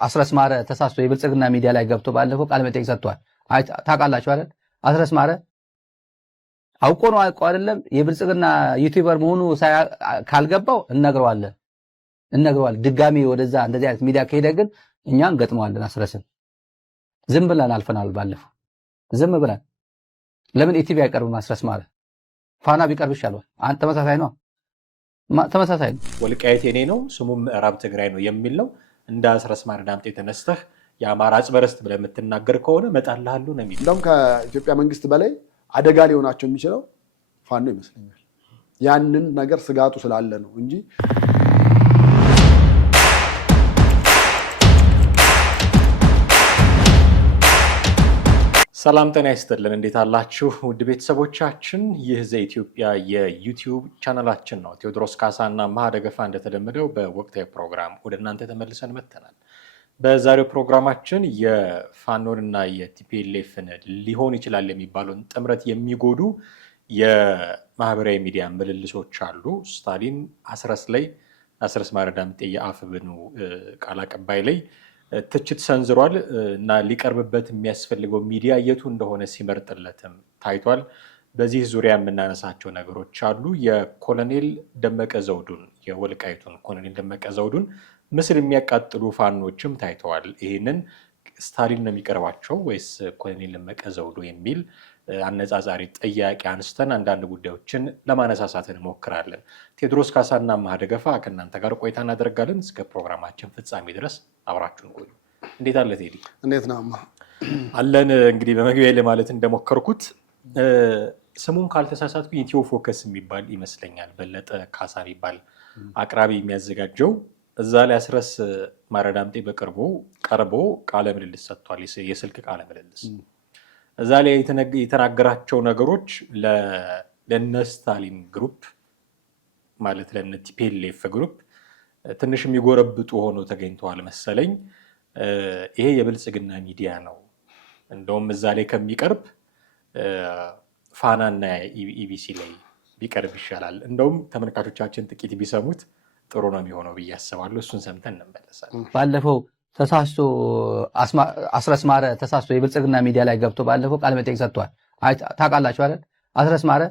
አስረስ ማረ ተሳስቶ የብልጽግና ሚዲያ ላይ ገብቶ ባለፈው ቃለ መጠይቅ ሰጥቷል። ታውቃላችሁ አይደል? አስረስ ማረ አውቆ ነው አይደለም የብልጽግና ዩቲዩበር መሆኑ ካልገባው እነግረዋለን። ድጋሚ ወደዛ እንደዚህ አይነት ሚዲያ ከሄደ ግን እኛን ገጥመዋለን። አስረስን ዝም ብለን አልፈናል። ባለፈው ዝም ብለን ለምን ኢቲቪ አይቀርብም? አስረስ ማረ ፋና ቢቀርብ ይሻላል። ተመሳሳይ ነው። ወልቃይት የኔ ነው ስሙም ምዕራብ ትግራይ ነው የሚል ነው። እንደ አስረስ ማረ ዳምጤ ተነስተህ የአማራ አጽበረስት ብለህ የምትናገር ከሆነ እመጣልሃለሁ ነው የሚል። እንደውም ከኢትዮጵያ መንግስት በላይ አደጋ ሊሆናቸው የሚችለው ፋኖ ይመስለኛል። ያንን ነገር ስጋቱ ስላለ ነው እንጂ ሰላም ጤና ይስጥልን። እንዴት አላችሁ ውድ ቤተሰቦቻችን? ይህ ዘኢትዮጵያ የዩቲዩብ ቻናላችን ነው። ቴዎድሮስ ካሳና ማህደገፋ እንደተለመደው በወቅታዊ ፕሮግራም ወደ እናንተ ተመልሰን መጥተናል። በዛሬው ፕሮግራማችን የፋኖንና የቲፒኤልኤፍን ሊሆን ይችላል የሚባለውን ጥምረት የሚጎዱ የማህበራዊ ሚዲያ ምልልሶች አሉ። ስታሊን አስረስ ማረ ዳምጤ የአፍብኑ ቃል አቀባይ ላይ ትችት ሰንዝሯል እና ሊቀርብበት የሚያስፈልገው ሚዲያ የቱ እንደሆነ ሲመርጥለትም ታይቷል። በዚህ ዙሪያ የምናነሳቸው ነገሮች አሉ። የኮሎኔል ደመቀ ዘውዱን የወልቃይቱን ኮሎኔል ደመቀ ዘውዱን ምስል የሚያቃጥሉ ፋኖችም ታይተዋል። ይህንን ስታሊን ነው የሚቀርባቸው ወይስ ኮሎኔል ደመቀ ዘውዱ የሚል አነጻጻሪ ጥያቄ አንስተን አንዳንድ ጉዳዮችን ለማነሳሳት እንሞክራለን። ቴዎድሮስ ካሳና ማህደገፋ ከእናንተ ጋር ቆይታ እናደርጋለን። እስከ ፕሮግራማችን ፍጻሜ ድረስ አብራችሁን ቆዩ። እንዴት አለ ቴዲ? እንዴት ነው አለን? እንግዲህ በመግቢያ ላይ ማለት እንደሞከርኩት ስሙን ካልተሳሳትኩ ኢትዮ ፎከስ የሚባል ይመስለኛል በለጠ ካሳ የሚባል አቅራቢ የሚያዘጋጀው እዛ ላይ አስረስ ማረ ዳምጤ በቅርቡ ቀርቦ ቃለ ምልልስ ሰጥቷል። የስልክ ቃለ ምልልስ እዛ ላይ የተናገራቸው ነገሮች ለነ ስታሊን ግሩፕ ማለት ለነ ቲፒኤልኤፍ ግሩፕ ትንሽ የሚጎረብጡ ሆኖ ተገኝተዋል መሰለኝ። ይሄ የብልጽግና ሚዲያ ነው፣ እንደውም እዛ ላይ ከሚቀርብ ፋናና ኢቢሲ ላይ ቢቀርብ ይሻላል፣ እንደውም ተመልካቾቻችን ጥቂት ቢሰሙት ጥሩ ነው የሚሆነው ብዬ አስባለሁ። እሱን ሰምተን እንመለሳለን። ባለፈው ተሳስቶ አስረስ ማረ ተሳስቶ የብልጽግና ሚዲያ ላይ ገብቶ ባለፈው ቃለ መጠይቅ ሰጥቷል። ታውቃላችሁ አይደል? አስረስ ማረ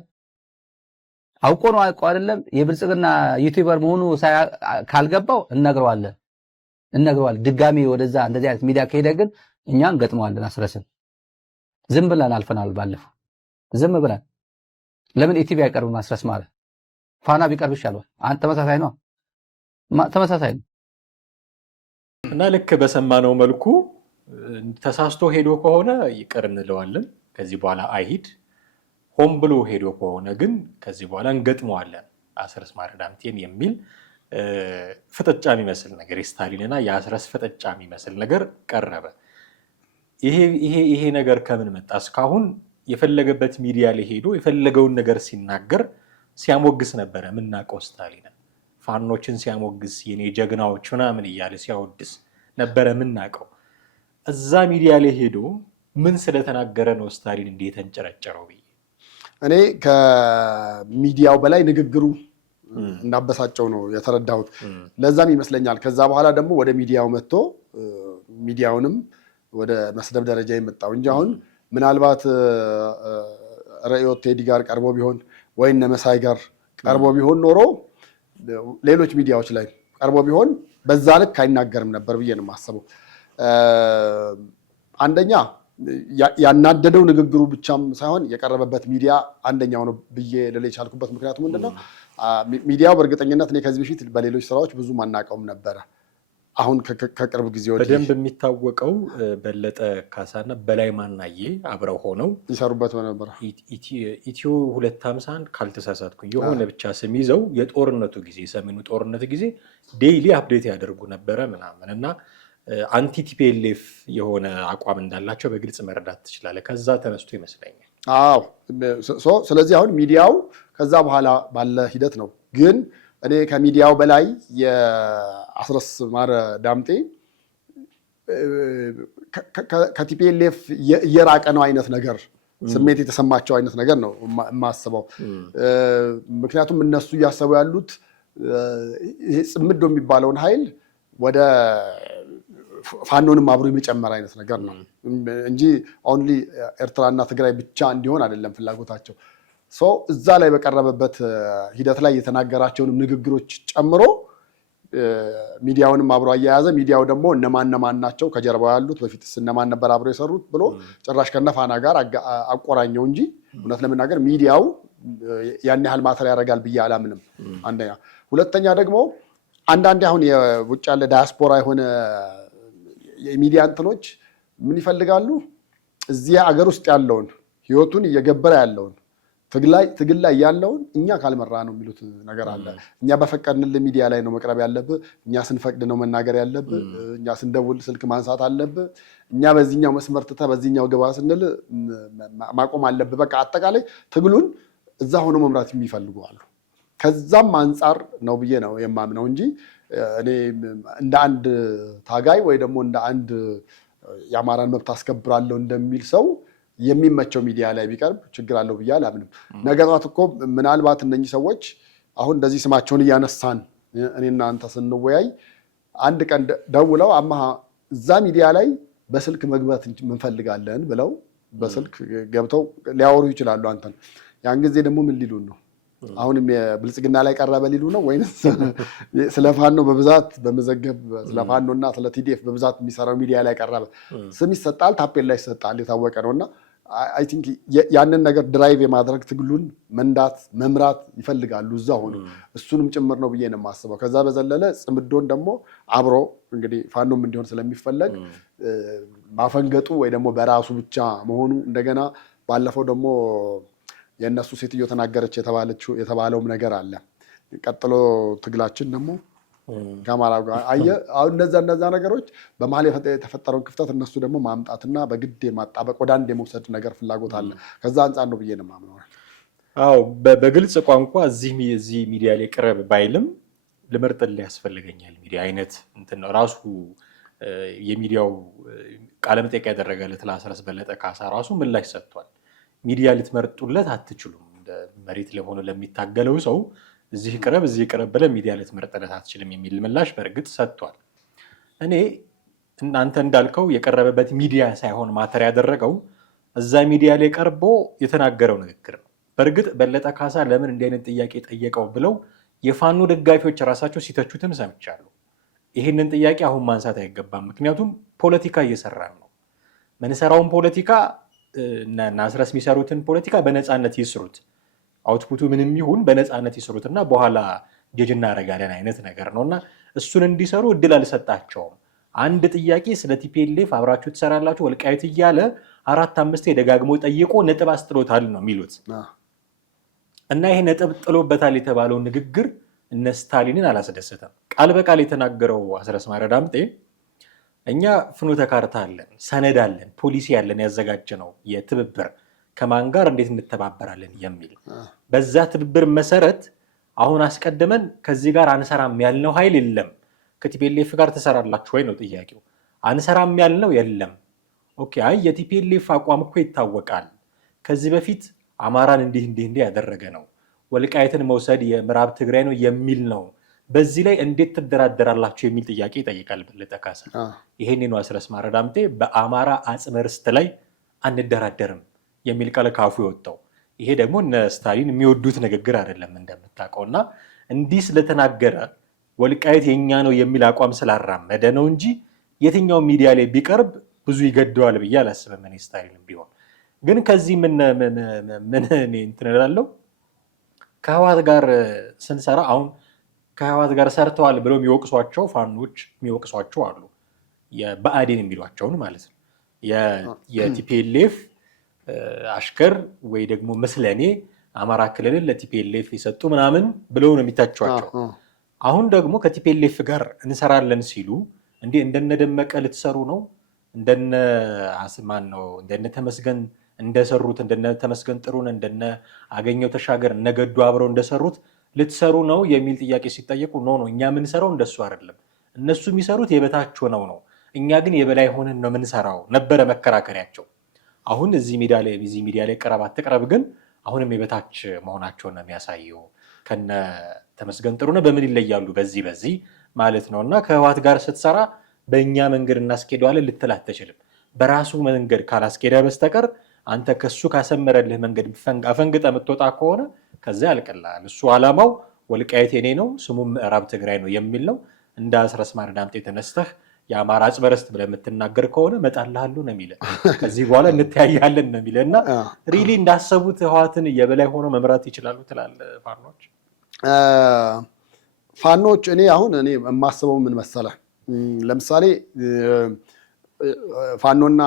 አውቆ ነው አይደለም የብልጽግና ዩቲዩበር መሆኑ ካልገባው እነግረዋለን። ድጋሚ ወደዛ እንደዚህ አይነት ሚዲያ ከሄደ ግን እኛን ገጥመዋለን። አስረስን ዝም ብለን አልፈናል። ባለፈው ዝም ብለን ለምን ኢቲቪ አይቀርብም? አስረስ ማረ ፋና ቢቀርብ ይሻላል። ተመሳሳይ ነው። እና ልክ በሰማነው መልኩ ተሳስቶ ሄዶ ከሆነ ይቅር እንለዋለን፣ ከዚህ በኋላ አይሂድ። ሆን ብሎ ሄዶ ከሆነ ግን ከዚህ በኋላ እንገጥመዋለን አስረስ ማረ ዳምጤን የሚል ፍጥጫ የሚመስል ነገር የስታሊንና የአስረስ ፍጥጫ የሚመስል ነገር ቀረበ። ይሄ ነገር ከምን መጣ? እስካሁን የፈለገበት ሚዲያ ላይ ሄዶ የፈለገውን ነገር ሲናገር ሲያሞግስ ነበረ የምናውቀው። ስታሊንን ፋኖችን ሲያሞግስ የኔ ጀግናዎች ምናምን እያለ ሲያወድስ ነበረ የምናውቀው። እዛ ሚዲያ ላይ ሄዶ ምን ስለተናገረ ነው ስታሊን እንዴት ተንጨረጨረው ብዬ እኔ ከሚዲያው በላይ ንግግሩ እንዳበሳጨው ነው የተረዳሁት። ለዛም ይመስለኛል ከዛ በኋላ ደግሞ ወደ ሚዲያው መጥቶ ሚዲያውንም ወደ መስደብ ደረጃ የመጣው እንጂ አሁን ምናልባት ርዕዮት ቴዲ ጋር ቀርቦ ቢሆን ወይ እነ መሳይ ጋር ቀርቦ ቢሆን ኖሮ ሌሎች ሚዲያዎች ላይ ቀርቦ ቢሆን በዛ ልክ አይናገርም ነበር ብዬ ነው የማስበው። አንደኛ ያናደደው ንግግሩ ብቻም ሳይሆን የቀረበበት ሚዲያ አንደኛው ነው ብዬ ልል የቻልኩበት ምክንያቱ ምንድነው? ሚዲያው በእርግጠኝነት እኔ ከዚህ በፊት በሌሎች ስራዎች ብዙ ማናቀውም ነበረ። አሁን ከቅርብ ጊዜ ወዲህ በደንብ የሚታወቀው በለጠ ካሳና በላይ ማናዬ አብረው ሆነው ይሰሩበት ነበር። ኢትዮ 251 ካልተሳሳትኩኝ የሆነ ብቻ ስም ይዘው የጦርነቱ ጊዜ የሰሜኑ ጦርነት ጊዜ ዴይሊ አፕዴት ያደርጉ ነበረ ምናምን እና አንቲ ቲፒኤልኤፍ የሆነ አቋም እንዳላቸው በግልጽ መረዳት ትችላለህ። ከዛ ተነስቶ ይመስለኛል። አዎ ስለዚህ አሁን ሚዲያው ከዛ በኋላ ባለ ሂደት ነው። ግን እኔ ከሚዲያው በላይ የአስረስ ማረ ዳምጤ ከቲፒኤልኤፍ እየራቀ ነው አይነት ነገር ስሜት የተሰማቸው አይነት ነገር ነው የማስበው። ምክንያቱም እነሱ እያሰቡ ያሉት ይሄ ጽምዶ የሚባለውን ኃይል ፋኖንም አብሮ የመጨመር አይነት ነገር ነው እንጂ ኦንሊ ኤርትራና ትግራይ ብቻ እንዲሆን አይደለም ፍላጎታቸው። እዛ ላይ በቀረበበት ሂደት ላይ የተናገራቸውንም ንግግሮች ጨምሮ ሚዲያውንም አብሮ አያያዘ። ሚዲያው ደግሞ እነማን ናቸው ከጀርባው ያሉት፣ በፊትስ እነማን ነበር አብሮ የሰሩት ብሎ ጭራሽ ከነፋና ጋር አቆራኘው እንጂ እውነት ለመናገር ሚዲያው ያን ያህል ማተር ያደርጋል ብዬ አላምንም። አንደኛ። ሁለተኛ ደግሞ አንዳንዴ አሁን የውጭ ያለ ዳያስፖራ የሆነ የሚዲያ እንትኖች ምን ይፈልጋሉ? እዚያ አገር ውስጥ ያለውን ህይወቱን እየገበረ ያለውን ትግል ላይ ያለውን እኛ ካልመራ ነው የሚሉት ነገር አለ። እኛ በፈቀድንልህ ሚዲያ ላይ ነው መቅረብ ያለብህ፣ እኛ ስንፈቅድ ነው መናገር ያለብህ፣ እኛ ስንደውል ስልክ ማንሳት አለብህ፣ እኛ በዚህኛው መስመር ትተህ በዚህኛው ግባ ስንል ማቆም አለብህ። በቃ አጠቃላይ ትግሉን እዛ ሆኖ መምራት የሚፈልጉ አሉ። ከዛም አንጻር ነው ብዬ ነው የማምነው እንጂ እኔ እንደ አንድ ታጋይ ወይ ደግሞ እንደ አንድ የአማራን መብት አስከብራለሁ እንደሚል ሰው የሚመቸው ሚዲያ ላይ ቢቀርብ ችግር አለው ብዬ አላምንም። ነገ ጠዋት እኮ ምናልባት እነኚህ ሰዎች አሁን እንደዚህ ስማቸውን እያነሳን እኔና አንተ ስንወያይ አንድ ቀን ደውለው አማሃ እዛ ሚዲያ ላይ በስልክ መግባት እንፈልጋለን ብለው በስልክ ገብተው ሊያወሩ ይችላሉ አንተን። ያን ጊዜ ደግሞ ምን ሊሉን ነው? አሁንም የብልጽግና ላይ ቀረበ ሊሉ ነው ወይንስ ስለ ፋኖ በብዛት በመዘገብ ስለ ፋኖና ስለ ቲዲኤፍ በብዛት የሚሰራው ሚዲያ ላይ ቀረበ? ስም ይሰጣል፣ ታፔላ ይሰጣል፣ የታወቀ ነውና አይ ቲንክ ያንን ነገር ድራይቭ የማድረግ ትግሉን መንዳት መምራት ይፈልጋሉ እዛ ሆኖ። እሱንም ጭምር ነው ብዬ ነው የማስበው። ከዛ በዘለለ ጽምዶን ደግሞ አብሮ እንግዲህ ፋኖም እንዲሆን ስለሚፈለግ ማፈንገጡ ወይ ደግሞ በራሱ ብቻ መሆኑ እንደገና ባለፈው ደግሞ የእነሱ ሴትዮ ተናገረች የተባለውም ነገር አለ። ቀጥሎ ትግላችን ደግሞ ከአማራ ጋር አየህ። አሁን እነዛ ነገሮች በመሀል የተፈጠረውን ክፍተት እነሱ ደግሞ ማምጣትና በግድ ማጣበቅ ወደ አንድ የመውሰድ ነገር ፍላጎት አለ። ከዛ አንጻር ነው ብዬ ነው የማምነው። አዎ በግልጽ ቋንቋ እዚህ ሚዲያ ላይ ቅረብ ባይልም ልመርጥልህ ያስፈልገኛል ሚዲያ አይነት እንትን ነው። ራሱ የሚዲያው ቃለመጠይቅ ያደረገለት ለአስረስ በለጠ ካሳ ራሱ ምላሽ ሰጥቷል። ሚዲያ ልትመርጡለት አትችሉም። መሬት ለሆነ ለሚታገለው ሰው እዚህ ቅረብ ብለህ ሚዲያ ልትመርጥለት አትችልም የሚል ምላሽ በእርግጥ ሰጥቷል። እኔ እናንተ እንዳልከው የቀረበበት ሚዲያ ሳይሆን ማተር ያደረገው እዛ ሚዲያ ላይ ቀርቦ የተናገረው ንግግር ነው። በእርግጥ በለጠ ካሳ ለምን እንዲህ አይነት ጥያቄ ጠየቀው ብለው የፋኖ ደጋፊዎች ራሳቸው ሲተቹትም ሰምቻለሁ። ይህንን ጥያቄ አሁን ማንሳት አይገባም። ምክንያቱም ፖለቲካ እየሰራን ነው። ምንሰራውን ፖለቲካ ናስረስ የሚሰሩትን ፖለቲካ በነፃነት ይስሩት፣ አውትፑቱ ምንም ይሁን በነፃነት ይስሩትና በኋላ ጀጅ እናደርጋለን አይነት ነገር ነውና እሱን እንዲሰሩ እድል አልሰጣቸውም። አንድ ጥያቄ ስለ ቲፒኤልኤፍ አብራችሁ ትሰራላችሁ ወልቃይት እያለ 4-5 ደጋግሞ ጠይቆ ነጥብ አስጥሎታል ነው የሚሉት። እና ይሄ ነጥብ ጥሎበታል የተባለው ንግግር እነ ስታሊንን አላስደሰተም። ቃል በቃል የተናገረው አስረስ ማረ ዳምጤ እኛ ፍኖተ ካርታ አለን፣ ሰነድ አለን፣ ፖሊሲ ያለን ያዘጋጀነው የትብብር ከማን ጋር እንዴት እንተባበራለን የሚል በዛ ትብብር መሰረት አሁን አስቀድመን ከዚህ ጋር አንሰራም ያልነው ኃይል የለም። ከቲፒኤልኤፍ ጋር ትሰራላችሁ ወይ ነው ጥያቄው። አንሰራም ያልነው የለም። ኦኬ፣ አይ የቲፒኤልኤፍ አቋም እኮ ይታወቃል። ከዚህ በፊት አማራን እንዲህ ያደረገ ነው፣ ወልቃይትን መውሰድ የምዕራብ ትግራይ ነው የሚል ነው። በዚህ ላይ እንዴት ትደራደራላችሁ የሚል ጥያቄ ይጠይቃል በለጠ ካሳ። ይሄን ነው አስረስ ማረ ዳምጤ በአማራ አጽመ ርስት ላይ አንደራደርም የሚል ቃል ካፉ የወጣው። ይሄ ደግሞ እነ ስታሊን የሚወዱት ንግግር አይደለም እንደምታውቀው። እና እንዲህ ስለተናገረ ወልቃይት የኛ ነው የሚል አቋም ስላራመደ ነው እንጂ የትኛው ሚዲያ ላይ ቢቀርብ ብዙ ይገደዋል ብዬ አላስብም። እኔ ስታሊንም ቢሆን ግን ከዚህ ምን እንትን እላለሁ ከህወሓት ጋር ስንሰራ አሁን ከህወሓት ጋር ሰርተዋል ብለው የሚወቅሷቸው ፋኖች የሚወቅሷቸው አሉ። የብአዴን የሚሏቸውን ማለት ነው። የቲፒኤልኤፍ አሽከር ወይ ደግሞ መስለኔ አማራ ክልልን ለቲፒኤልኤፍ የሰጡ ምናምን ብለው ነው የሚታቸዋቸው። አሁን ደግሞ ከቲፒኤልኤፍ ጋር እንሰራለን ሲሉ እንዴ እንደነደመቀ ልትሰሩ ነው? እንደነ አስማን ነው እንደነ ተመስገን እንደሰሩት እንደነ ተመስገን ጥሩን እንደነ አገኘው ተሻገር ነገዱ አብረው እንደሰሩት ልትሰሩ ነው የሚል ጥያቄ ሲጠየቁ ኖ እኛ የምንሰራው እንደሱ አይደለም፣ እነሱ የሚሰሩት የበታች ሆነው ነው፣ እኛ ግን የበላይ ሆነን ነው የምንሰራው ነበረ መከራከሪያቸው። አሁን እዚህ ሚዲያ ላይ ቀረብ አትቀረብ ግን አሁንም የበታች መሆናቸውን ነው የሚያሳየው። ከነ ተመስገን ጥሩነህ በምን ይለያሉ? በዚህ ማለት ነው። እና ከህወሓት ጋር ስትሰራ በእኛ መንገድ እናስኬደዋለን ልትል አትችልም። በራሱ መንገድ ካላስኬደ በስተቀር አንተ ከሱ ካሰመረልህ መንገድ አፈንግጠ የምትወጣ ከሆነ ከዛ ያልቅልሃል። እሱ ዓላማው ወልቃይት የኔ ነው ስሙም ምዕራብ ትግራይ ነው የሚል ነው። እንደ አስረስ ማረ ዳምጤ ተነስተህ የአማራ አጽመ ርስት ብለህ የምትናገር ከሆነ እመጣልሃለሁ ነው የሚልህ። ከዚህ በኋላ እንተያያለን ነው የሚልህ። እና ሪሊ እንዳሰቡት ህወሓትን የበላይ ሆኖ መምራት ይችላሉ ትላለህ? ፋኖች እኔ የማስበው ምን መሰለህ፣ ለምሳሌ ፋኖና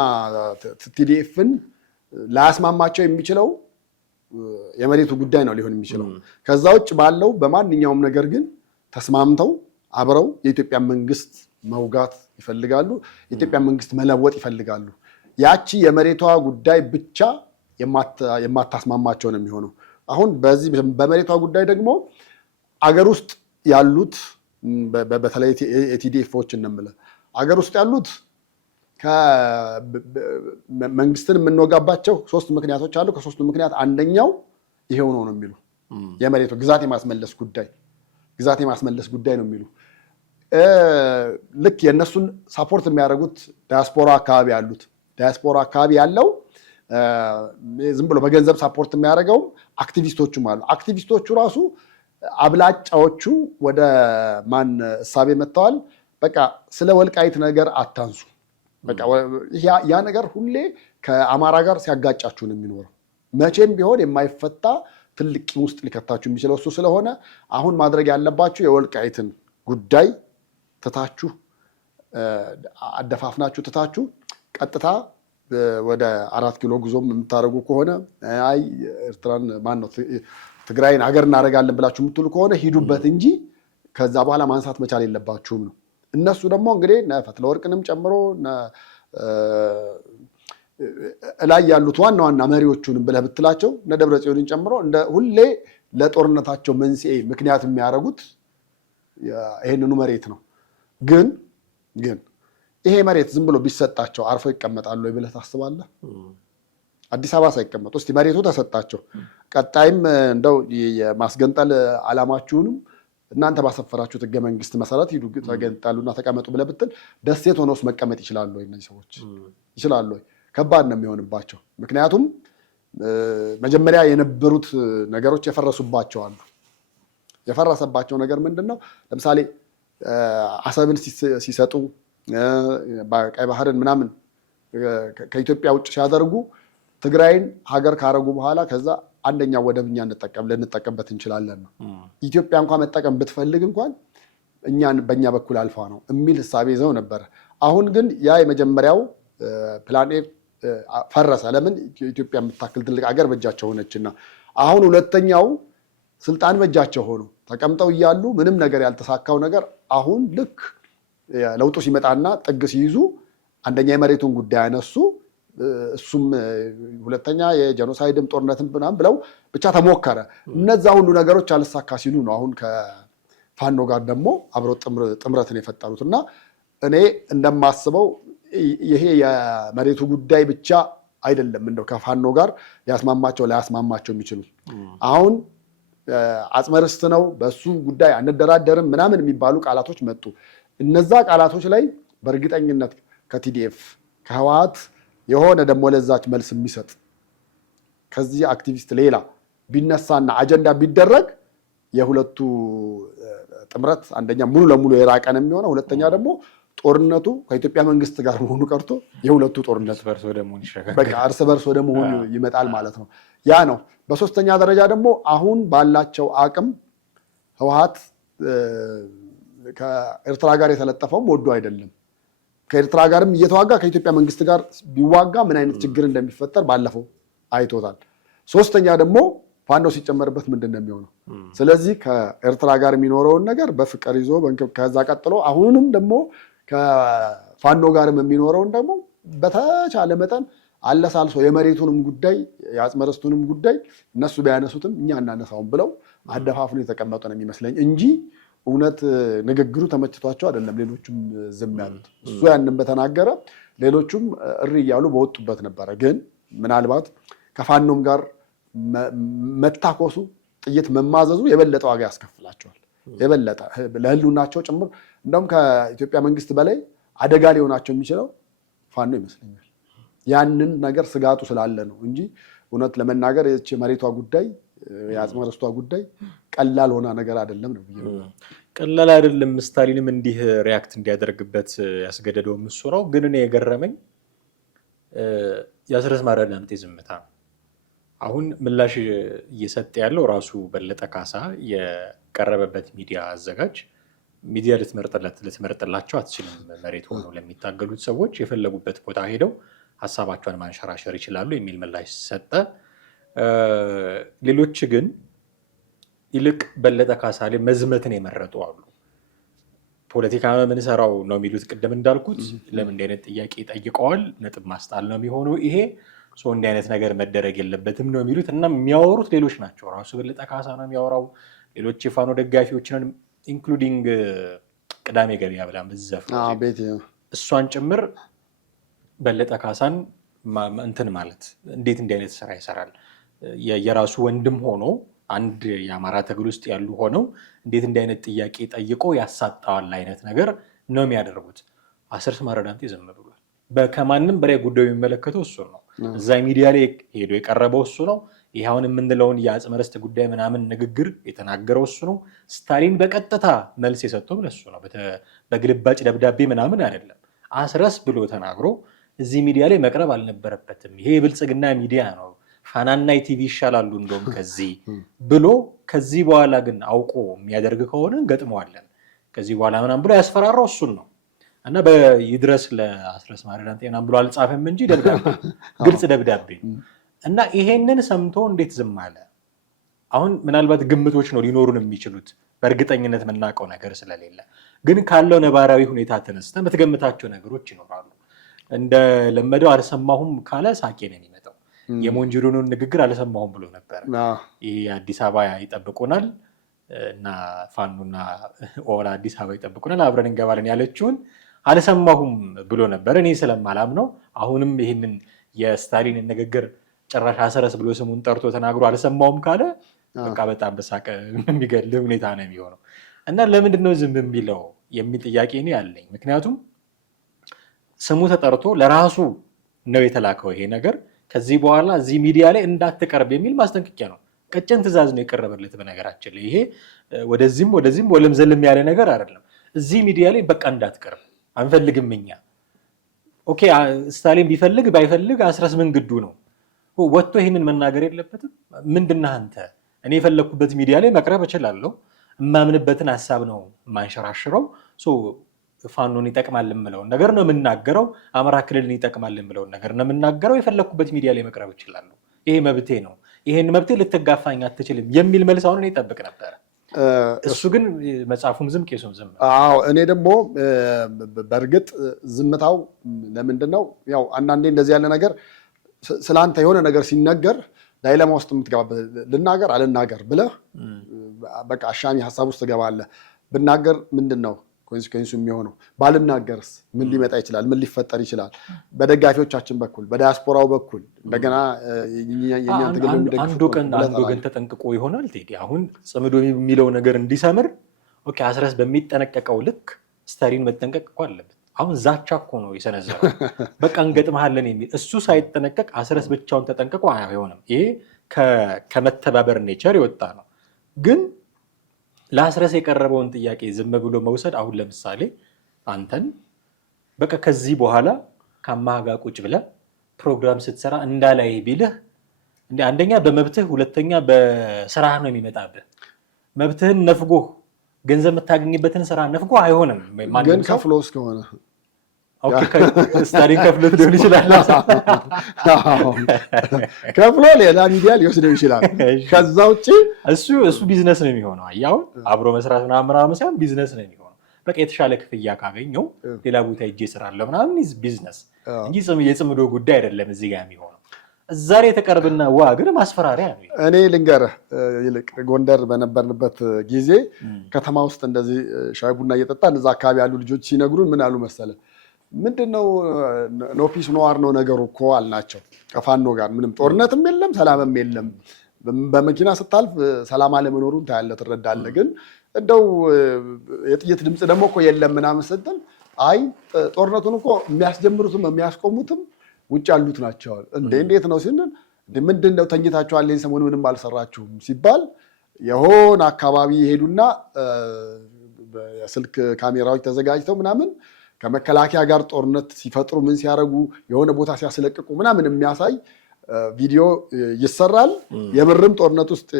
ቲዲኤፍን ላያስማማቸው የሚችለው የመሬቱ ጉዳይ ነው ሊሆን የሚችለው። ከዛ ውጭ ባለው በማንኛውም ነገር ግን ተስማምተው አብረው የኢትዮጵያ መንግስት መውጋት ይፈልጋሉ። የኢትዮጵያ መንግስት መለወጥ ይፈልጋሉ። ያቺ የመሬቷ ጉዳይ ብቻ የማታስማማቸው ነው የሚሆነው። አሁን በዚህ በመሬቷ ጉዳይ ደግሞ አገር ውስጥ ያሉት በተለይ የቲዲኤፎች እንምልህ አገር ውስጥ ያሉት መንግስትን የምንወጋባቸው 3 ምክንያቶች አሉ። ከ3ቱ ምክንያት አንደኛው ይሄው ነው የሚሉ የመሬቱ ግዛት የማስመለስ ጉዳይ ነው የሚሉ ልክ የእነሱን ሳፖርት የሚያደርጉት ዳያስፖራ አካባቢ ያለው ዝም ብሎ በገንዘብ ሳፖርት የሚያደርገው አክቲቪስቶቹም አሉ። አክቲቪስቶቹ ራሱ አብላጫዎቹ ወደ ማን እሳቤ መጥተዋል። በቃ ስለ ወልቃይት ነገር አታንሱ፣ በቃ ያ ነገር ሁሌ ከአማራ ጋር ሲያጋጫችሁ ነው የሚኖረው። መቼም ቢሆን የማይፈታ ትልቅ ውስጥ ሊከታችሁ የሚችለው እሱ ስለሆነ አሁን ማድረግ ያለባችሁ የወልቃይትን ጉዳይ ትታችሁ አደፋፍናችሁ ትታችሁ ቀጥታ ወደ 4 ኪሎ ጉዞም የምታደርጉ ከሆነ አይ ኤርትራን ትግራይን ሀገር እናደርጋለን ብላችሁ የምትሉ ከሆነ ሂዱበት እንጂ ከዛ በኋላ ማንሳት መቻል የለባችሁም ነው። እነሱ ደግሞ እንግዲህ ፈትለወርቅንም ጨምሮ ላይ ያሉት ዋና ዋና መሪዎቹንም ብለህ ብትላቸው እነ ደብረጽዮንን ጨምሮ እንደ ሁሌ ለጦርነታቸው መንስኤ ምክንያት የሚያደርጉት ይሄንኑ መሬት ነው። ግን ይሄ መሬት ዝም ብሎ ቢሰጣቸው አርፈው ይቀመጣሉ ወይ ብለህ ታስባለህ? አዲስ አበባ ሳይቀመጡ እስቲ መሬቱ ተሰጣቸው፣ ቀጣይም እንደው የማስገንጠል ዓላማችሁንም እናንተ ባሰፈራችሁት ሕገ መንግስት መሰረት ሂዱ ተገንጠሉና ተቀመጡ ብለህ ብትል ደሴት ሆነውስ መቀመጥ ይችላሉ ወይ? እነዚህ ሰዎች ይችላሉ ወይ? ከባድ ነው የሚሆንባቸው። ምክንያቱም መጀመሪያ የነበሩት ነገሮች የፈረሱባቸው አሉ። የፈረሰባቸው ነገር ምንድን ነው? ለምሳሌ አሰብን ሲሰጡ ቀይ ባህርን ምናምን ከኢትዮጵያ ውጭ ሲያደርጉ ትግራይን ሀገር ካረጉ በኋላ ከዛ አንደኛው ወደብ እኛ ልንጠቀምበት እንችላለን ነው። ኢትዮጵያ እንኳን መጠቀም ብትፈልግ እንኳን በእኛ በኩል አልፋ ነው የሚል ህሳቤ ይዘው ነበረ። አሁን ግን ያ የመጀመሪያው ፕላን ኤ ፈረሰ። ለምን? ኢትዮጵያ የምታክል ትልቅ ሀገር በእጃቸው ሆነችና። አሁን ሁለተኛው ስልጣን በእጃቸው ሆኖ ተቀምጠው እያሉ ምንም ነገር ያልተሳካው ነገር አሁን ልክ ለውጡ ሲመጣና ጥግ ሲይዙ አንደኛ የመሬቱን ጉዳይ አነሱ። እሱም ሁለተኛ የጄኖሳይድም ጦርነትም ምናምን ብለው ብቻ ተሞከረ። እነዛ ሁሉ ነገሮች አልሳካ ሲሉ ነው አሁን ከፋኖ ጋር ደግሞ አብረው ጥምረትን የፈጠሩት። እና እኔ እንደማስበው ይሄ የመሬቱ ጉዳይ ብቻ አይደለም እንደው ከፋኖ ጋር ሊያስማማቸው የሚችሉ አሁን አጽመ ርስት ነው በሱ ጉዳይ አንደራደርም ምናምን የሚባሉ ቃላቶች መጡ። እነዛ ቃላቶች ላይ በእርግጠኝነት ከቲዲኤፍ ከህወሓት የሆነ ደግሞ ለዛች መልስ የሚሰጥ ከዚህ አክቲቪስት ሌላ ቢነሳና አጀንዳ ቢደረግ የሁለቱ ጥምረት አንደኛ ሙሉ ለሙሉ የራቀ ነው የሚሆነው። ሁለተኛ ደግሞ ጦርነቱ ከኢትዮጵያ መንግስት ጋር መሆኑ ቀርቶ የሁለቱ ጦርነት እርስ በርስ ወደ መሆኑ ይመጣል ማለት ነው። ያ ነው። በሶስተኛ ደረጃ ደግሞ አሁን ባላቸው አቅም ህወሓት ከኤርትራ ጋር የተለጠፈውም ወዶ አይደለም። ከኤርትራ ጋርም እየተዋጋ ከኢትዮጵያ መንግስት ጋር ቢዋጋ ምን አይነት ችግር እንደሚፈጠር ባለፈው አይቶታል። ሶስተኛ ደግሞ ፋኖ ሲጨመርበት ምንድን ነው የሚሆነው? ስለዚህ ከኤርትራ ጋር የሚኖረውን ነገር በፍቅር ይዞ ከዛ ቀጥሎ አሁንም ደግሞ ከፋኖ ጋርም የሚኖረውን ደግሞ በተቻለ መጠን አለሳልሶ የመሬቱንም ጉዳይ የአጽመ ርስቱንም ጉዳይ እነሱ ቢያነሱትም እኛ እናነሳውን ብለው አደፋፍኖ የተቀመጡ ነው የሚመስለኝ እንጂ እውነት ንግግሩ ተመችቷቸው አይደለም ሌሎቹም ዝም ያሉት። እሱ ያንን በተናገረ ሌሎቹም እሪ እያሉ በወጡበት ነበረ። ግን ምናልባት ከፋኖም ጋር መታኮሱ ጥይት መማዘዙ የበለጠ ዋጋ ያስከፍላቸዋል። የበለጠ ለህልውናቸው ጭምር እንደውም ከኢትዮጵያ መንግስት በላይ አደጋ ሊሆናቸው የሚችለው ፋኖ ይመስለኛል። ያንን ነገር ስጋቱ ስላለ ነው እንጂ እውነት ለመናገር የች መሬቷ ጉዳይ የአጽመ ርስቷ ጉዳይ ቀላል ሆና ነገር አይደለም ነው ብዬ ቀላል አይደለም። ስታሊንም እንዲህ ሪያክት እንዲያደርግበት ያስገደደው እሱ ነው። ግን እኔ የገረመኝ የአስረስ ማረ ዳምጤ ዝምታ ነው። አሁን ምላሽ እየሰጠ ያለው ራሱ በለጠ ካሳ የቀረበበት ሚዲያ አዘጋጅ ሚዲያ ልትመርጥላቸው አትችልም፣ መሬት ሆነው ለሚታገሉት ሰዎች የፈለጉበት ቦታ ሄደው ሀሳባቸውን ማንሸራሸር ይችላሉ የሚል ምላሽ ሰጠ። ሌሎች ግን ይልቅ በለጠ ካሳ ላይ መዝመትን የመረጡ አሉ። ፖለቲካ ምንሰራው ነው የሚሉት ቅድም እንዳልኩት ለምን እንዲህ አይነት ጥያቄ ጠይቀዋል፣ ነጥብ ማስጣል ነው የሚሆነው ይሄ ሰው እንዲህ አይነት ነገር መደረግ የለበትም ነው የሚሉት እና የሚያወሩት ሌሎች ናቸው። ራሱ በለጠ ካሳ ነው የሚያወራው። ሌሎች የፋኖ ደጋፊዎችን ኢንክሉዲንግ ቅዳሜ ገበያ ብላ ምዘፍ እሷን ጭምር በለጠ ካሳን እንትን ማለት እንዴት እንዲህ አይነት ስራ ይሰራል? የራሱ ወንድም ሆኖ አንድ የአማራ ትግል ውስጥ ያሉ ሆነው እንዴት እንዲህ አይነት ጥያቄ ጠይቆ ያሳጣዋል አይነት ነገር ነው የሚያደርጉት። አስረስ ማረ ዳምጤ ዝም ብሏል። ከማንም በላይ ጉዳዩ የሚመለከተው እሱ ነው። እዛ ሚዲያ ላይ ሄዶ የቀረበው እሱ ነው። ይህ አሁን የምንለውን የአጽመ ርስት ጉዳይ ምናምን ንግግር የተናገረው እሱ ነው። ስታሊን በቀጥታ መልስ የሰጠው ለሱ ነው። በግልባጭ ደብዳቤ ምናምን አይደለም። አስረስ ብሎ ተናግሮ እዚህ ሚዲያ ላይ መቅረብ አልነበረበትም። ይሄ የብልጽግና ሚዲያ ነው፣ ፋናና ኢቲቪ ይሻላሉ እንደውም ከዚህ ብሎ ከዚህ በኋላ ግን አውቆ የሚያደርግ ከሆነ እንገጥመዋለን ከዚህ በኋላ ምናምን ብሎ ያስፈራራው እሱን ነው። እና በይድረስ ለአስረስ ማረ ዳምጤ ምናምን ብሎ አልጻፈም እንጂ ደብዳቤ ግልጽ ደብዳቤ። እና ይሄንን ሰምቶ እንዴት ዝም አለ? አሁን ምናልባት ግምቶች ነው ሊኖሩን የሚችሉት በእርግጠኝነት የምናውቀው ነገር ስለሌለ፣ ግን ካለው ነባራዊ ሁኔታ ተነስተ የምትገምታቸው ነገሮች ይኖራሉ። እንደለመደው አልሰማሁም ካለ ሳቄ ነው የሚመጣው። የሞንጆሪኖን ንግግር አልሰማሁም ብሎ ነበር። ይህ አዲስ አበባ ይጠብቁናል እና ፋኖና ኦላ አዲስ አበባ ይጠብቁናል አብረን እንገባለን ያለችውን አልሰማሁም ብሎ ነበር። እኔ ስለማላም ነው አሁንም ይህንን የስታሊንን ንግግር ጭራሽ አስረስ ብሎ ስሙን ጠርቶ ተናግሮ አልሰማውም ካለ በቃ በጣም በሳቅ የሚገል ሁኔታ ነው የሚሆነው። እና ለምንድን ነው ዝም የሚለው የሚል ጥያቄ እኔ ያለኝ። ምክንያቱም ስሙ ተጠርቶ ለራሱ ነው የተላከው ይሄ ነገር። ከዚህ በኋላ እዚህ ሚዲያ ላይ እንዳትቀርብ የሚል ማስጠንቀቂያ ነው። ቀጭን ትዕዛዝ ነው የቀረበለት። በነገራችን ላይ ይሄ ወደዚህም ወለም ዘለም ያለ ነገር አይደለም። እዚህ ሚዲያ ላይ በቃ እንዳትቀርብ አንፈልግም እኛ። ኦኬ ስታሊን ቢፈልግ ባይፈልግ አስረስ ምን ግዱ ነው ወጥቶ ይህንን መናገር የለበትም? ምንድነህ አንተ? እኔ የፈለግኩበት ሚዲያ ላይ መቅረብ እችላለሁ። የማምንበትን ሀሳብ ነው የማንሸራሽረው። ፋኖን ይጠቅማል የምለውን ነገር ነው የምናገረው። አማራ ክልልን ይጠቅማል የምለውን ነገር ነው የምናገረው። የፈለግኩበት ሚዲያ ላይ መቅረብ እችላለሁ። ይሄ መብቴ ነው። ይሄን መብቴ ልትጋፋኝ አትችልም የሚል መልስ አሁን ይጠብቅ ነበረ። እሱ ግን መጽሐፉም ዝም ቄሱም ዝም። አዎ እኔ ደግሞ በእርግጥ ዝምታው ለምንድን ነው? ያው አንዳንዴ እንደዚህ ያለ ነገር ስለአንተ የሆነ ነገር ሲነገር ዳይለማ ውስጥ የምትገባበት ልናገር አልናገር ብለህ በቃ አሻሚ ሀሳብ ውስጥ ትገባለህ። ብናገር ምንድን ነው ኮንሲኩዌንሱ የሚሆነው? ባልናገርስ ምን ሊመጣ ይችላል? ምን ሊፈጠር ይችላል? በደጋፊዎቻችን በኩል በዲያስፖራው በኩል እንደገና አንዱ ቀን ተጠንቅቆ ይሆናል። ቴዲ አሁን ጽምዶ የሚለው ነገር እንዲሰምር ኦኬ አስረስ በሚጠነቀቀው ልክ ስታሊን መጠንቀቅ እኮ አለበት። አሁን ዛቻ እኮ ነው የሰነዘረው። በቃ እንገጥመሃለን የሚል እሱ ሳይጠነቀቅ አስረስ ብቻውን ተጠንቀቁ አይሆንም። ይሄ ከመተባበር ኔቸር የወጣ ነው። ግን ለአስረስ የቀረበውን ጥያቄ ዝም ብሎ መውሰድ አሁን ለምሳሌ አንተን በቃ ከዚህ በኋላ ከአማህ ጋር ቁጭ ብለህ ፕሮግራም ስትሰራ እንዳላይ ቢልህ አንደኛ በመብትህ ሁለተኛ በስራህ ነው የሚመጣብህ። መብትህን ነፍጎህ ገንዘብ የምታገኝበትን ስራ ነፍጎ አይሆንም። ግን ከፍሎ እስከሆነ ስታሊን ከፍሎት ሊሆን ይችላል። ከፍሎ ሌላ ሚዲያ ሊወስደው ይችላል። ከዛ ውጭ እሱ ቢዝነስ ነው የሚሆነው። አሁን አብሮ መስራት ምናምን ሳይሆን ቢዝነስ ነው የሚሆነው። በቃ የተሻለ ክፍያ ካገኘው ሌላ ቦታ ሄጄ እሰራለሁ ምናምን ቢዝነስ እንጂ የጽምዶ ጉዳይ አይደለም እዚህ ጋር የሚሆነው። እዛ ላይ የተቀርብና ዋ ግን ማስፈራሪያ ነው። እኔ ልንገርህ፣ ይልቅ ጎንደር በነበርንበት ጊዜ ከተማ ውስጥ እንደዚህ ሻይ ቡና እየጠጣን እዛ አካባቢ ያሉ ልጆች ሲነግሩን ምን አሉ መሰለህ? ምንድነው ኖፒስ ኖዋር ነው ነገሩ እኮ አልናቸው። ከፋኖ ጋር ምንም ጦርነትም የለም ሰላምም የለም። በመኪና ስታልፍ ሰላም አለመኖሩን ታያለህ፣ ትረዳለህ። ግን እንደው የጥይት ድምፅ ደግሞ እኮ የለም ምናምን ስትል አይ ጦርነቱን እኮ የሚያስጀምሩትም የሚያስቆሙትም ውጭ ያሉት ናቸው። እንዴት ነው ስንል ምንድን ነው ተኝታችኋል ሰሞኑን ምንም አልሰራችሁም ሲባል የሆነ አካባቢ ይሄዱና የስልክ ካሜራዎች ተዘጋጅተው ምናምን ከመከላከያ ጋር ጦርነት ሲፈጥሩ ምን ሲያደርጉ የሆነ ቦታ ሲያስለቅቁ ምናምን የሚያሳይ ቪዲዮ ይሰራል። የምርም ጦርነት ውስጥ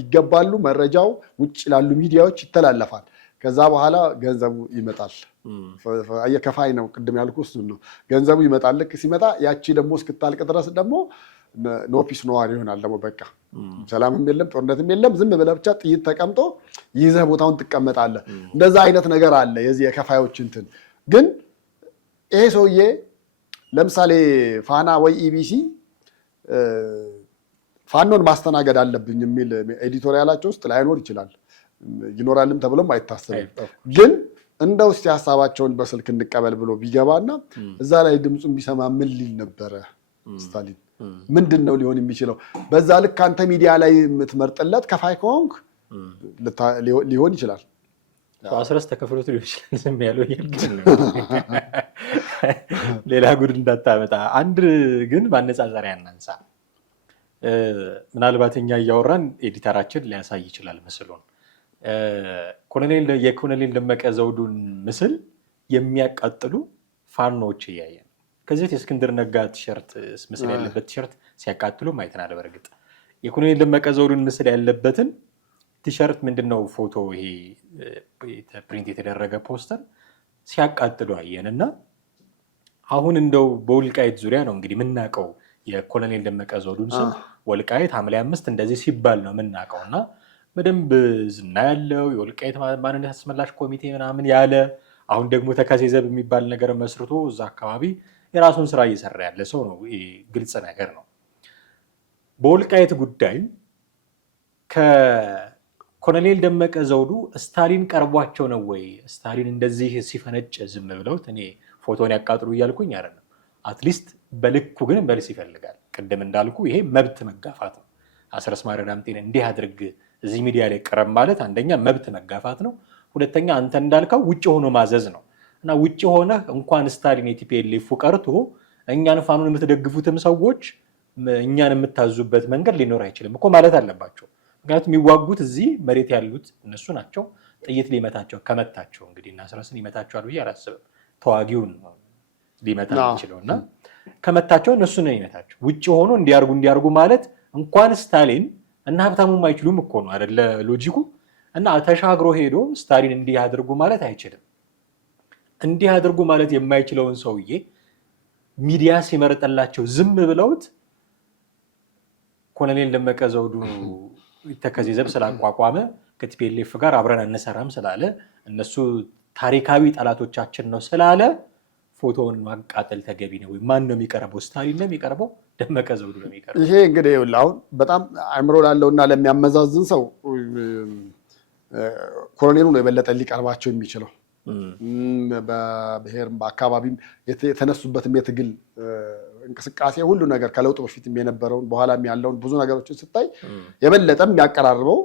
ይገባሉ። መረጃው ውጭ ላሉ ሚዲያዎች ይተላለፋል። ከዛ በኋላ ገንዘቡ ይመጣል። ከፋይ ነው ቅድም ያልኩ እሱ ነው። ገንዘቡ ይመጣል። ልክ ሲመጣ ያቺ ደግሞ እስክታልቅ ድረስ ደግሞ ኖፒስ ነዋሪ ይሆናል። ደግሞ በቃ ሰላምም የለም ጦርነትም የለም። ዝም ብለህ ብቻ ጥይት ተቀምጦ ይዘህ ቦታውን ትቀመጣለህ። እንደዛ አይነት ነገር አለ የዚህ የከፋዮች እንትን። ግን ይሄ ሰውዬ ለምሳሌ ፋና ወይ ኢቢሲ ፋኖን ማስተናገድ አለብኝ የሚል ኤዲቶሪያላቸው ውስጥ ላይኖር ይችላል። ይኖራልም ተብሎም አይታሰብም። ግን እንደው እስቲ ሀሳባቸውን በስልክ እንቀበል ብሎ ቢገባና እዛ ላይ ድምፁን ቢሰማ ምን ሊል ነበረ ስታሊን? ምንድን ነው ሊሆን የሚችለው? በዛ ልክ አንተ ሚዲያ ላይ የምትመርጥለት ከፋይ ከሆንክ ሊሆን ይችላል። አስረስ ተከፍሎት ሊሆን ይችላል። ዝም ያለው ሌላ ጉድ እንዳታመጣ። አንድ ግን ማነጻጸሪያ እናንሳ። ምናልባት እኛ እያወራን ኤዲተራችን ሊያሳይ ይችላል ምስሉን። የኮሎኔል ደመቀ ዘውዱን ምስል የሚያቃጥሉ ፋኖዎች እያየን ከዚህ የእስክንድር ነጋ ቲሸርት ምስል ያለበት ቲሸርት ሲያቃጥሉ አይተናል። በእርግጥ የኮሎኔል ደመቀ ዘውዱን ምስል ያለበትን ቲሸርት ምንድነው ፎቶ ይሄ ፕሪንት የተደረገ ፖስተር ሲያቃጥሉ አየን። እና አሁን እንደው በወልቃይት ዙሪያ ነው እንግዲህ የምናውቀው የኮሎኔል ደመቀ ዘውዱን ስም ወልቃይት ሐምሌ 5 እንደዚህ ሲባል ነው የምናውቀው። እና በደንብ ዝና ያለው የወልቃይት ማንነት አስመላሽ ኮሚቴ ምናምን ያለ አሁን ደግሞ ተከዜ ዘብ የሚባል ነገር መስርቶ እዛ አካባቢ የራሱን ስራ እየሰራ ያለ ሰው ነው። ግልጽ ነገር ነው። በወልቃይት ጉዳይ ከኮሎኔል ደመቀ ዘውዱ ስታሊን ቀርቧቸው ነው ወይ ስታሊን እንደዚህ ሲፈነጭ ዝም ብለውት እኔ ፎቶን ያቃጥሉ እያልኩኝ አይደለም። አትሊስት በልኩ ግን መልስ ይፈልጋል። ቅድም እንዳልኩ ይሄ መብት መጋፋት ነው። አስረስ ማረ ዳምጤን እንዲህ አድርግ እዚህ ሚዲያ ላይ ቀረብ ማለት አንደኛ መብት መጋፋት ነው። ሁለተኛ አንተ እንዳልከው ውጭ ሆኖ ማዘዝ ነው። እና ውጭ ሆነ እንኳን ስታሊን የቲፒኤልኤፍ ቀርቶ እኛን ፋኑን የምትደግፉትም ሰዎች እኛን የምታዙበት መንገድ ሊኖር አይችልም እኮ ማለት አለባቸው። ምክንያቱም የሚዋጉት እዚህ መሬት ያሉት እነሱ ናቸው። ጥይት ሊመታቸው ከመታቸው እንግዲህ እና አስረስን ይመታቸዋል ብዬ አላስብም። ተዋጊውን ሊመታ የሚችለው እና ከመታቸው እነሱ ነው ይመታቸው። ውጭ ሆኖ እንዲያርጉ ማለት እንኳን ስታሊን እና ሀብታሙም አይችሉም እኮ ነው አይደለ ሎጂኩ። እና ተሻግሮ ሄዶ ስታሊን እንዲህ አድርጉ ማለት አይችልም። እንዲህ አድርጉ ማለት የማይችለውን ሰውዬ ሚዲያ ሲመርጠላቸው ዝም ብለውት ኮሎኔል ደመቀ ዘውዱ ተከዜ ዘብ ስላቋቋመ ከቲፒኤልኤፍ ጋር አብረን አንሰራም ስላለ እነሱ ታሪካዊ ጠላቶቻችን ነው ስላለ ፎቶውን ማቃጠል ተገቢ ነው ወይ? ማን ነው የሚቀርበው? ስታሊን ነው የሚቀርበው? ደመቀ ዘውዱ ነው የሚቀርበው? ይሄ እንግዲህ አሁን በጣም አእምሮ ላለውና ለሚያመዛዝን ሰው ኮሎኔሉ ነው የበለጠ ሊቀርባቸው የሚችለው። በብሔርም በአካባቢም የተነሱበትም የትግል እንቅስቃሴ ሁሉ ነገር ከለውጡ በፊትም የነበረውን በኋላም ያለውን ብዙ ነገሮችን ስታይ የበለጠ የሚያቀራርበው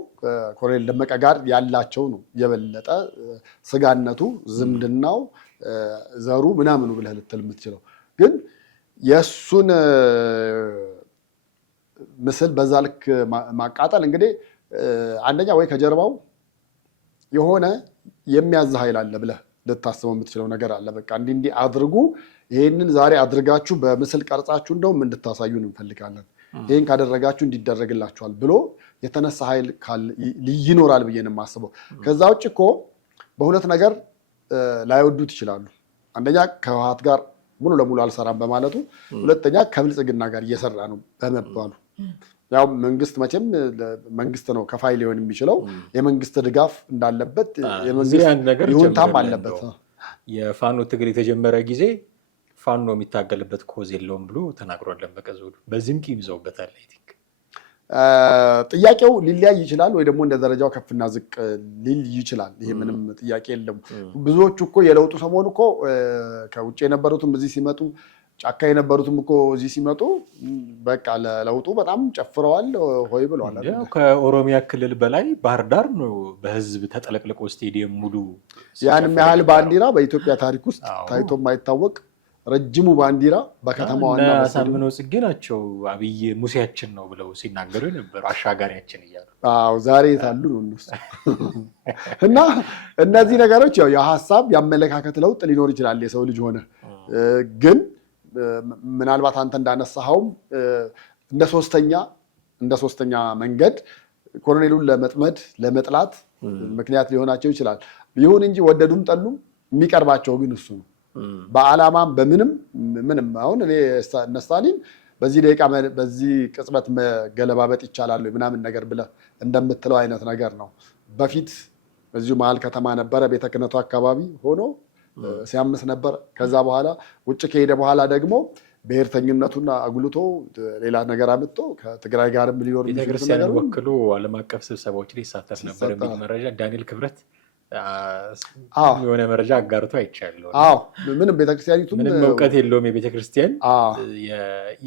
ኮሎኔል ደመቀ ጋር ያላቸው ነው። የበለጠ ስጋነቱ፣ ዝምድናው፣ ዘሩ ምናምኑ ብለህ ልትል የምትችለው ግን የእሱን ምስል በዛ ልክ ማቃጠል እንግዲህ አንደኛ ወይ ከጀርባው የሆነ የሚያዝ ኃይል አለ ብለህ ልታስበው የምትችለው ነገር አለ። በቃ እንዲህ አድርጉ፣ ይህንን ዛሬ አድርጋችሁ በምስል ቀርጻችሁ እንደውም እንድታሳዩን እንፈልጋለን፣ ይህን ካደረጋችሁ እንዲደረግላችኋል ብሎ የተነሳ ኃይል ይኖራል ብዬ ነው የማስበው። ከዛ ውጭ እኮ በሁለት ነገር ላይወዱት ይችላሉ። አንደኛ ከህወሓት ጋር ሙሉ ለሙሉ አልሰራም በማለቱ፣ ሁለተኛ ከብልጽግና ጋር እየሰራ ነው በመባሉ። ያው መንግስት መቼም መንግስት ነው ከፋይ ሊሆን የሚችለው የመንግስት ድጋፍ እንዳለበት የመንግስት ይሁንታም አለበት። የፋኖ ትግል የተጀመረ ጊዜ ፋኖ የሚታገልበት ኮዝ የለውም ብሎ ተናግሯል ደመቀ ዘውዱ። በዚህም ቂም ይዘውበታል። ጥያቄው ሊለያይ ይችላል ወይ ደግሞ እንደ ደረጃው ከፍና ዝቅ ሊል ይችላል። ይሄ ምንም ጥያቄ የለም። ብዙዎቹ እኮ የለውጡ ሰሞን እኮ ከውጭ የነበሩትም እዚህ ሲመጡ ጫካ የነበሩትም እኮ እዚህ ሲመጡ በቃ ለለውጡ በጣም ጨፍረዋል፣ ሆይ ብለዋል። ከኦሮሚያ ክልል በላይ ባህር ዳር ነው በህዝብ ተጠለቅልቆ ስቴዲየም ሙሉ ያን ያህል ባንዲራ በኢትዮጵያ ታሪክ ውስጥ ታይቶ የማይታወቅ ረጅሙ ባንዲራ በከተማዋና አሳምነው ጽጌ ናቸው አብይ ሙሴያችን ነው ብለው ሲናገሩ የነበሩ አሻጋሪያችን እያሉ። አዎ ዛሬ የታሉ ነው እነሱ። እና እነዚህ ነገሮች ያው የሀሳብ የአመለካከት ለውጥ ሊኖር ይችላል የሰው ልጅ ሆነ ግን ምናልባት አንተ እንዳነሳኸውም እንደ ሶስተኛ መንገድ ኮሎኔሉን ለመጥመድ ለመጥላት ምክንያት ሊሆናቸው ይችላል። ይሁን እንጂ ወደዱም ጠሉም የሚቀርባቸው ግን እሱ ነው። በዓላማም ምንም አሁን እኔ እነ ስታሊን በዚህ ደቂቃ በዚህ ቅጽበት መገለባበጥ ይቻላል ምናምን ነገር ብለህ እንደምትለው አይነት ነገር ነው። በፊት በዚሁ መሀል ከተማ ነበረ ቤተ ክህነቱ አካባቢ ሆኖ ሲያምስ ነበር። ከዛ በኋላ ውጭ ከሄደ በኋላ ደግሞ ብሔርተኝነቱን አጉልቶ ሌላ ነገር አምጥቶ ከትግራይ ጋርም ሊኖር ቤተክርስቲያንን ወክሎ ዓለም አቀፍ ስብሰባዎች ላይ ይሳተፍ ነበር የሚል መረጃ ዳንኤል ክብረት የሆነ መረጃ አጋርቶ አይቻለሁ። ምንም ቤተክርስቲያኒቱ ምንም እውቀት የለውም የቤተክርስቲያን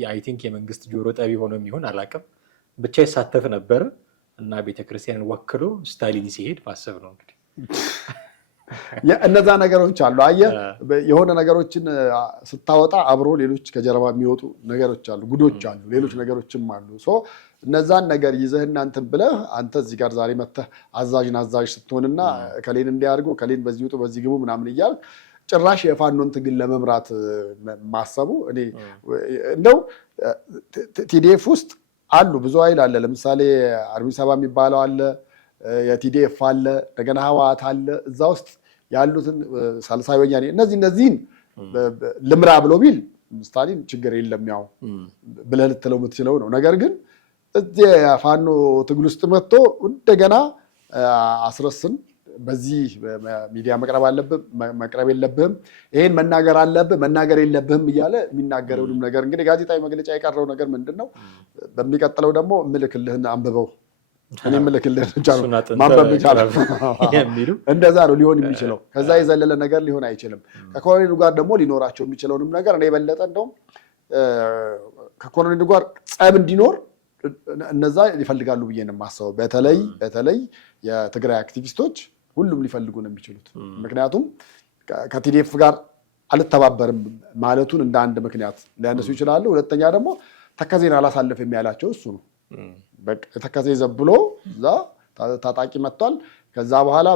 አይ ቲንክ የመንግስት ጆሮ ጠቢ ሆኖ የሚሆን አላውቅም ብቻ ይሳተፍ ነበር እና ቤተክርስቲያንን ወክሎ ስታሊን ሲሄድ ማሰብ ነው እንግዲህ። እነዛ ነገሮች አሉ። አየህ የሆነ ነገሮችን ስታወጣ አብሮ ሌሎች ከጀርባ የሚወጡ ነገሮች አሉ፣ ጉዶች አሉ፣ ሌሎች ነገሮችም አሉ። እነዛን ነገር ይዘህ እናንተን ብለህ አንተ እዚህ ጋር ዛሬ መተህ አዛዥ ስትሆንና ከሌን እንዲያርጉ ከሌን በዚህ ውጡ በዚህ ግቡ ምናምን እያል ጭራሽ የፋኖን ትግል ለመምራት ማሰቡ እኔ እንደው ቲዲኤፍ ውስጥ አሉ ብዙ ኃይል አለ። ለምሳሌ አርሚ ሰባ የሚባለው አለ፣ የቲዲኤፍ አለ፣ እንደገና ህወሓት አለ። እዛ ውስጥ ያሉትን ሳልሳይ ወያኔ እነዚህን ልምራ ብሎ ቢል ስታሊን ችግር የለም ያው ብለህ ልትለው የምትችለው ነው። ነገር ግን እዚህ ፋኖ ትግል ውስጥ መጥቶ እንደገና አስረስን በዚህ ሚዲያ መቅረብ የለብህም፣ ይሄን መናገር አለብህ መናገር የለብህም እያለ የሚናገረውንም ነገር እንግዲህ ጋዜጣዊ መግለጫ የቀረው ነገር ምንድን ነው? በሚቀጥለው ደግሞ እምልክልህን አንብበው እኔ እምልክልህን ማንበብ ይቻላል የሚሉ እንደዛ ነው ሊሆን የሚችለው። ከዛ የዘለለ ነገር ሊሆን አይችልም። ከኮሎኔሉ ጋር ደግሞ ሊኖራቸው የሚችለውንም ነገር እኔ የበለጠ እንደውም ከኮሎኔሉ ጋር ጸብ እንዲኖር እነዛ ይፈልጋሉ ብዬ ነው የማስበው። በተለይ የትግራይ አክቲቪስቶች ሁሉም ሊፈልጉ ነው የሚችሉት። ምክንያቱም ከቲዲኤፍ ጋር አልተባበርም ማለቱን እንደ አንድ ምክንያት ሊያነሱ ይችላሉ። ሁለተኛ ደግሞ ተከዜን አላሳልፍም ያላቸው እሱ ነው። ተከዜ ዘብሎ እዛ ታጣቂ መጥቷል። ከዛ በኋላ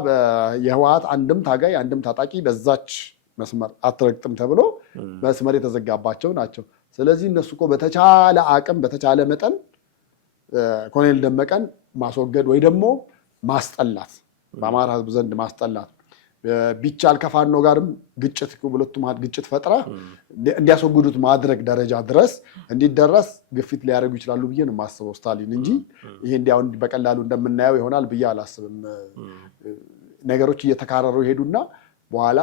የህወሓት አንድም ታጋይ አንድም ታጣቂ በዛች መስመር አትረግጥም ተብሎ መስመር የተዘጋባቸው ናቸው። ስለዚህ እነሱ እኮ በተቻለ አቅም በተቻለ መጠን ኮሎኔል ደመቀን ማስወገድ ወይ ደግሞ ማስጠላት በአማራ ህዝብ ዘንድ ማስጠላት ቢቻል ከፋኖ ጋርም ግጭት ሁለቱም ግጭት ፈጥራ እንዲያስወግዱት ማድረግ ደረጃ ድረስ እንዲደረስ ግፊት ሊያደርጉ ይችላሉ ብዬ ነው የማስበው ስታሊን እንጂ ይሄ እንዲያው በቀላሉ እንደምናየው ይሆናል ብዬ አላስብም። ነገሮች እየተካረሩ ይሄዱና በኋላ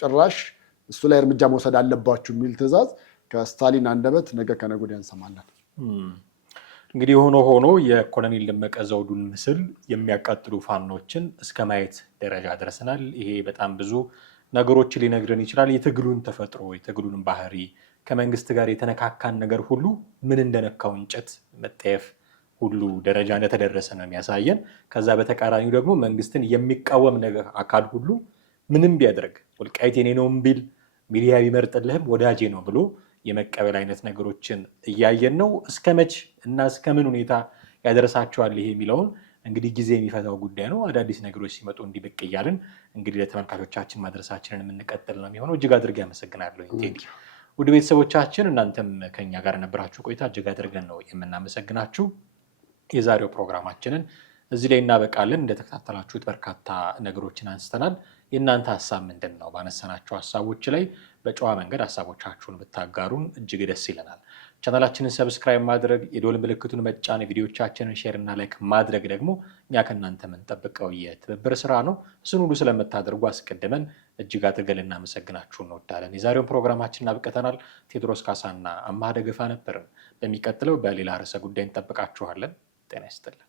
ጭራሽ እሱ ላይ እርምጃ መውሰድ አለባችሁ የሚል ትዕዛዝ ከስታሊን አንደበት ነገ ከነገ ወዲያ እንሰማለን። እንግዲህ ሆኖ የኮሎኔል ደመቀ ዘውዱን ምስል የሚያቃጥሉ ፋኖችን እስከ ማየት ደረጃ ደርሰናል። ይሄ በጣም ብዙ ነገሮችን ሊነግረን ይችላል። የትግሉን ተፈጥሮ፣ የትግሉን ባህሪ፣ ከመንግስት ጋር የተነካካን ነገር ሁሉ ምን እንደነካው እንጨት መጠየፍ ሁሉ ደረጃ እንደተደረሰ ነው የሚያሳየን። ከዛ በተቃራኒው ደግሞ መንግስትን የሚቃወም ነገር አካል ሁሉ ምንም ቢያደርግ ወልቃይት የኔ ነውም ቢል ሚዲያ ቢመርጥልህም ወዳጄ ነው ብሎ የመቀበል አይነት ነገሮችን እያየን ነው። እስከ መች እና እስከ ምን ሁኔታ ያደረሳቸዋል ይሄ የሚለውን እንግዲህ ጊዜ የሚፈታው ጉዳይ ነው። አዳዲስ ነገሮች ሲመጡ እንዲብቅ እያልን እንግዲህ ለተመልካቾቻችን ማድረሳችንን የምንቀጥል ነው የሚሆነው። እጅግ አድርጌ አመሰግናለሁ። ውድ ቤተሰቦቻችን እናንተም ከኛ ጋር ነበራችሁ ቆይታ እጅግ አድርገን ነው የምናመሰግናችሁ። የዛሬው ፕሮግራማችንን እዚህ ላይ እናበቃለን። እንደተከታተላችሁት በርካታ ነገሮችን አንስተናል። የእናንተ ሀሳብ ምንድን ነው? ባነሳናቸው ሀሳቦች ላይ በጨዋ መንገድ ሀሳቦቻችሁን ብታጋሩን እጅግ ደስ ይለናል። ቻናላችንን ሰብስክራይብ ማድረግ፣ የደወል ምልክቱን መጫን፣ ቪዲዮቻችንን ሼር እና ላይክ ማድረግ ደግሞ እኛ ከእናንተ የምንጠብቀው የትብብር ስራ ነው። እሱን ሁሉ ስለምታደርጉ አስቀድመን እጅግ አድርገን ልናመሰግናችሁ እንወዳለን። የዛሬውን ፕሮግራማችንን አብቅተናል። ቴዎድሮስ ካሳና አማሃ ደገፋ ነበርን። በሚቀጥለው በሌላ ርዕሰ ጉዳይ እንጠብቃችኋለን። ጤና ይስጥልን።